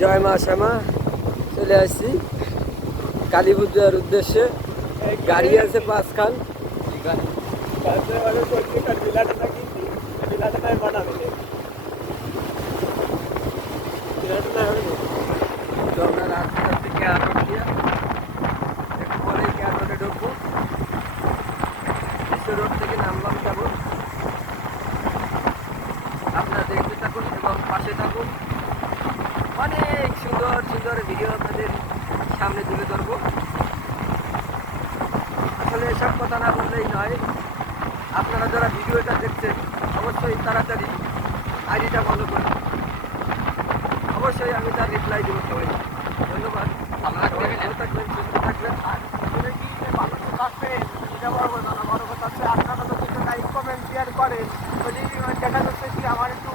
জয় মা শ্যামা চলে আসছি কালী পূজার উদ্দেশ্যে। গাড়ি আছে 5 খান। তো আমরা রাস্তার থেকে আটক দিয়ে একটু পরেই ক্যারোটে ঢুকবো। বিশ্ব রোড থেকে নামলাম, যাবো। আপনারা দেখতে থাকুন এবং পাশে থাকুন। অনেক সুন্দর সুন্দর ভিডিও আপনাদের সামনে তুলে ধরবো। আসলে এসব কথা না বললেই নয়। আপনারা যারা ভিডিওটা দেখছেন অবশ্যই তাড়াতাড়ি আইডিটা ফলো করুন। অবশ্যই আমি তার রিপ্লাই দেবো সবাই। ধন্যবাদ। আপনারা ভালো থাকবেন, সুস্থ থাকবেন। আর কি ভালো তো থাকবেন, এটা বড় কথা না। বড় কথা হচ্ছে আপনারা যদি একটু লাইক কমেন্ট শেয়ার করেন, যদি দেখা যাচ্ছে কি আমার একটু